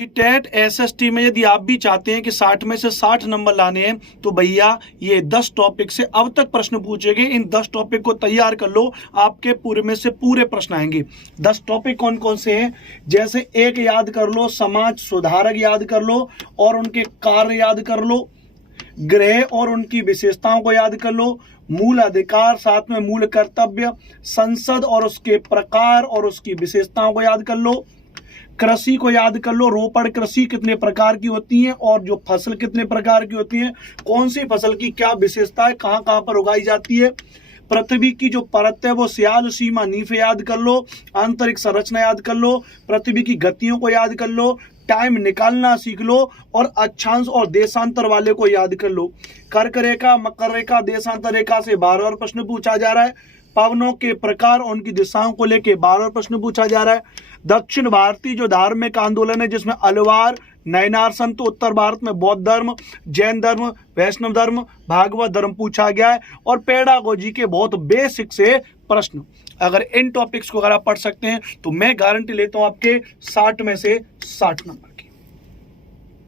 TET SST में यदि आप भी चाहते हैं कि 60 में से 60 नंबर लाने हैं तो भैया ये 10 टॉपिक से अब तक प्रश्न पूछे गए, इन 10 टॉपिक को तैयार कर लो, आपके पूरे में से पूरे प्रश्न आएंगे। 10 टॉपिक कौन कौन से हैं, जैसे एक याद कर लो, समाज सुधारक याद कर लो और उनके कार्य याद कर लो, ग्रह और उनकी विशेषताओं को याद कर लो, मूल अधिकार, साथ में मूल कर्तव्य, संसद और उसके प्रकार और उसकी विशेषताओं को याद कर लो, कृषि को याद कर लो, रोपड़ कृषि कितने प्रकार की होती है और जो फसल कितने प्रकार की होती है, कौन सी फसल की क्या विशेषता है, कहां कहां पर उगाई जाती है, पृथ्वी की जो परत है वो सियाल सीमा नीफ याद कर लो, आंतरिक संरचना याद कर लो, पृथ्वी की गतियों को याद कर लो, टाइम निकालना सीख लो और अक्षांश और देशांतर वाले को याद कर लो। कर्क रेखा, मकर रेखा, देशांतर रेखा से बार-बार प्रश्न पूछा जा रहा है। पवनों के प्रकार और उनकी दिशाओं को लेकर बार-बार प्रश्न पूछा जा रहा है। दक्षिण भारतीय जो धार्मिक आंदोलन है जिसमें अलवार, नयनार संत, उत्तर भारत में बौद्ध धर्म, जैन धर्म, वैष्णव धर्म, भागवत धर्म पूछा गया है और पेडागोजी के बहुत बेसिक से प्रश्न। अगर इन टॉपिक्स को अगर आप पढ़ सकते हैं तो मैं गारंटी लेता हूं आपके 60 में से 60 नंबर।